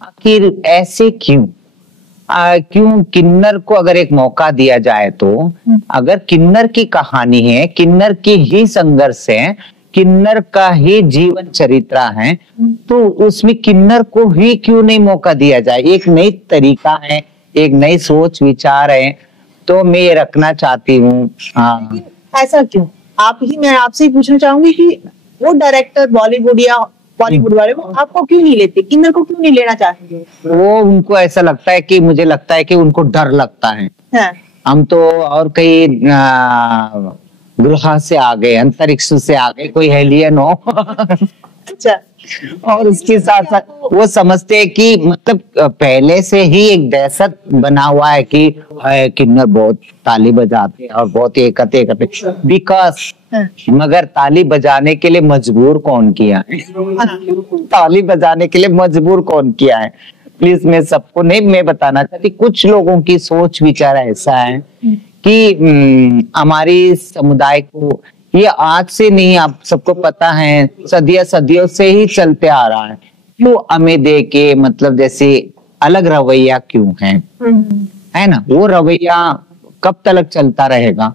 आखिर ऐसे क्यों? क्यों किन्नर को अगर एक मौका दिया जाए तो, अगर किन्नर की कहानी है, किन्नर की ही संघर्ष है, किन्नर का ही जीवन चरित्र है, तो उसमें किन्नर को ही क्यों नहीं मौका दिया जाए? एक नई तरीका है, एक नई सोच विचार है, तो मैं ये रखना चाहती हूँ। हाँ, ऐसा क्यों? मैं आपसे ही पूछना चाहूंगी कि वो डायरेक्टर बॉलीवुड या बॉलीवुड वाले वो आपको क्यों नहीं लेते, किन्नर को क्यों नहीं लेना चाहते? वो उनको ऐसा लगता है कि, मुझे लगता है कि उनको डर लगता है। हाँ। हम तो और कई ग्रह से आ गए, अंतरिक्ष से आ गए, कोई एलियन हो। अच्छा। और उसके साथ साथ वो समझते हैं कि मतलब पहले से ही एक दहशत बना हुआ है कि किन्नर बहुत ताली बजाते हैं और बहुत ये करते बिकॉज, मगर ताली बजाने के लिए मजबूर कौन किया है? ताली बजाने के लिए मजबूर कौन किया है? प्लीज, मैं सबको नहीं, मैं बताना चाहती, कुछ लोगों की सोच विचार ऐसा है कि हमारी समुदाय को ये आज से नहीं, आप सबको पता है, सदियों से ही चलते आ रहा है। क्यों हमें दे के मतलब जैसे अलग रवैया क्यों है ना? वो रवैया कब तक चलता रहेगा?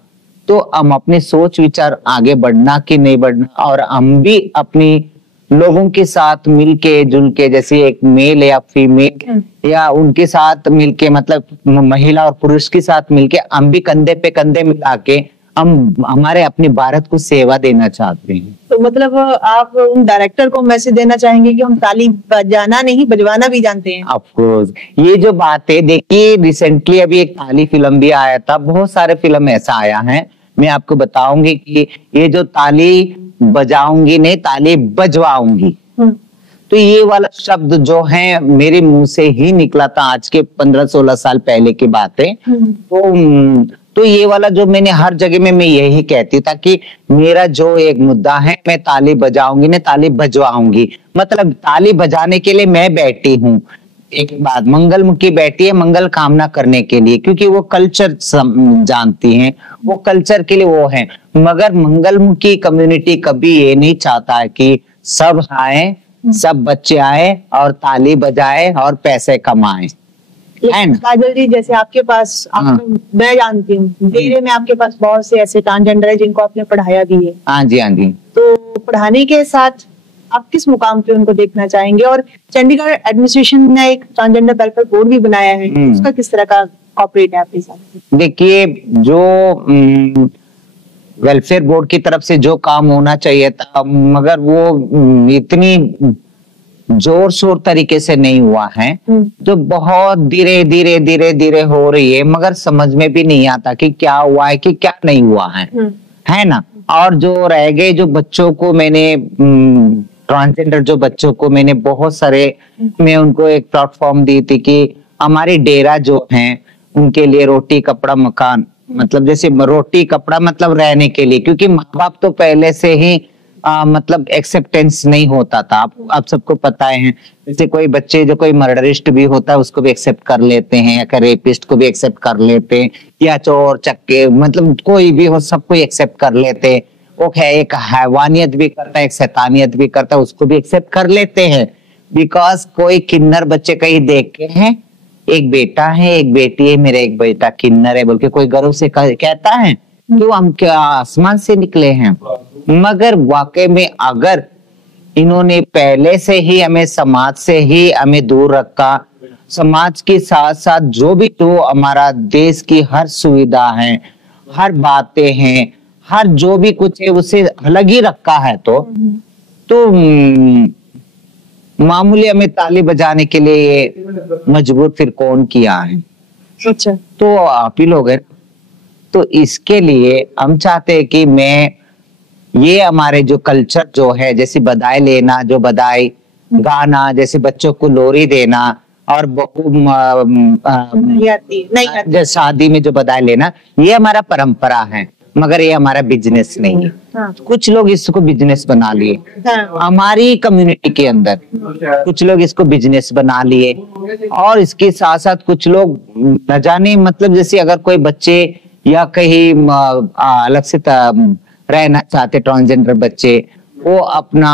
तो हम अपने सोच विचार आगे बढ़ना कि नहीं बढ़ना, और हम भी अपनी लोगों के साथ मिलके जुल के, जैसे एक मेल या फीमेल या उनके साथ मिलके, मतलब महिला और पुरुष के साथ मिलके हम भी कंधे पे कंधे मिला के हम हमारे अपने भारत को सेवा देना चाहते हैं। तो मतलब आप उन डायरेक्टर को मैसेज देना चाहेंगे कि हम ताली बजाना नहीं, बजवाना भी जानते हैं? ऑफ कोर्स, ये जो बात है, देखिए रिसेंटली अभी एक ताली फिल्म भी आया था, बहुत सारे फिल्म ऐसा आया है, मैं आपको बताऊंगी कि ये जो ताली बजाऊंगी नहीं, ताली बजवाऊंगी, तो ये वाला शब्द जो है मेरे मुंह से ही निकला था, आज के 15-16 साल पहले की बात है। तो ये वाला जो मैंने हर जगह में मैं यही कहती था कि मेरा जो एक मुद्दा है, मैं ताली बजाऊंगी नहीं, ताली बजवाऊंगी। मतलब ताली बजाने के लिए मैं बैठी हूँ, एक बात, मंगलमुखी बैठी है मंगल कामना करने के लिए, क्योंकि वो कल्चर जानती हैं, वो कल्चर के लिए वो है। मगर मंगलमुखी कम्युनिटी कभी ये नहीं चाहता है कि सब आए, सब बच्चे आए और ताली बजाए और पैसे कमाए। काजल जी, जैसे आपके पास मैं जानती हूँ डेरे में आपके पास बहुत से ऐसे ट्रांसजेंडर है जिनको आपने पढ़ाया भी है। हाँ जी, हाँ जी। तो पढ़ाने के साथ आप किस मुकाम पे उनको देखना चाहेंगे? और चंडीगढ़ एडमिनिस्ट्रेशन ने एक ट्रांसजेंडर वेलफेयर बोर्ड भी बनाया है, उसका किस तरह का कॉपरेट है आपके साथ? देखिए, जो वेलफेयर बोर्ड की तरफ से जो काम होना चाहिए था, मगर वो इतनी जोर शोर तरीके से नहीं हुआ है, जो बहुत धीरे धीरे धीरे धीरे हो रही है, मगर समझ में भी नहीं आता कि क्या हुआ है कि क्या नहीं हुआ है ना? और जो रह गए जो बच्चों को मैंने ट्रांसजेंडर जो बच्चों को मैंने बहुत सारे, मैं उनको एक प्लेटफॉर्म दी थी कि हमारे डेरा जो हैं उनके लिए रोटी कपड़ा मकान, मतलब जैसे रोटी कपड़ा मतलब रहने के लिए, क्योंकि माँ बाप तो पहले से ही मतलब एक्सेप्टेंस नहीं होता था। आप सबको पता है, जैसे कोई बच्चे जो कोई मर्डरिस्ट भी होता है उसको भी एक्सेप्ट कर लेते हैं, या रेपिस्ट को भी एक्सेप्ट कर लेते हैं, या चोर चक्के, मतलब कोई भी हो सबको एक्सेप्ट कर लेते हैं। वो एक हैवानियत भी करता है, एक शैतानियत भी करता है, उसको भी एक्सेप्ट कर लेते हैं। बिकॉज कोई किन्नर बच्चे कहीं देख के हैं, एक बेटा है एक बेटी है, मेरा एक बेटा किन्नर है बोल के कोई गर्व से कहता है कि हम क्या आसमान से निकले हैं। मगर वाकई में अगर इन्होंने पहले से ही हमें समाज से ही हमें दूर रखा, समाज के साथ साथ जो भी जो हमारा देश की हर सुविधा है, हर बातें हैं, हर जो भी कुछ है उसे अलग ही रखा है, तो मामूली हमें ताली बजाने के लिए मजबूर फिर कौन किया है? अच्छा, तो आप ही लोग हैं। तो इसके लिए हम चाहते हैं कि ये हमारे जो कल्चर जो है, जैसे बधाई लेना, जो बधाई गाना, जैसे बच्चों को लोरी देना, और शादी में जो बधाई लेना, ये हमारा परंपरा है, मगर ये हमारा बिजनेस नहीं है। हाँ। कुछ लोग इसको बिजनेस बना लिए। हाँ। हमारी कम्युनिटी के अंदर कुछ लोग इसको बिजनेस बना लिए, और इसके साथ साथ कुछ लोग न जाने, मतलब जैसे अगर कोई बच्चे या कहीं अलग से रहना चाहते ट्रांसजेंडर बच्चे, वो अपना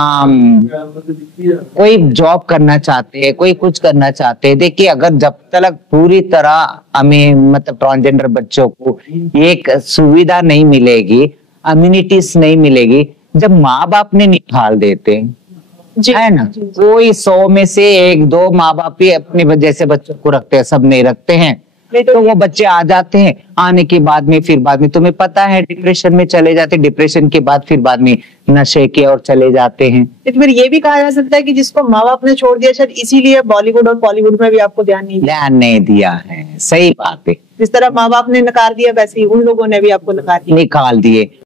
कोई जॉब करना चाहते हैं, कोई कुछ करना चाहते हैं। देखिए अगर जब तक पूरी तरह हमें मतलब ट्रांसजेंडर बच्चों को एक सुविधा नहीं मिलेगी, अम्यूनिटीज नहीं मिलेगी, जब माँ बाप ने निकाल देते हैं, है ना, कोई 100 में से 1-2 माँ बाप ही अपने जैसे बच्चों को रखते हैं, सब नहीं रखते हैं, तो वो बच्चे आ जाते हैं। आने के बाद में तुम्हें पता है डिप्रेशन में चले जाते, डिप्रेशन के बाद फिर बाद में नशे की ओर चले जाते हैं। तो फिर ये भी कहा जा सकता है कि जिसको माँ बाप ने छोड़ दिया शायद इसीलिए बॉलीवुड और बॉलीवुड में भी आपको ध्यान नहीं दिया है। सही बात है, जिस तरह माँ बाप ने नकार दिया वैसे ही उन लोगों ने भी आपको निकाल दिए।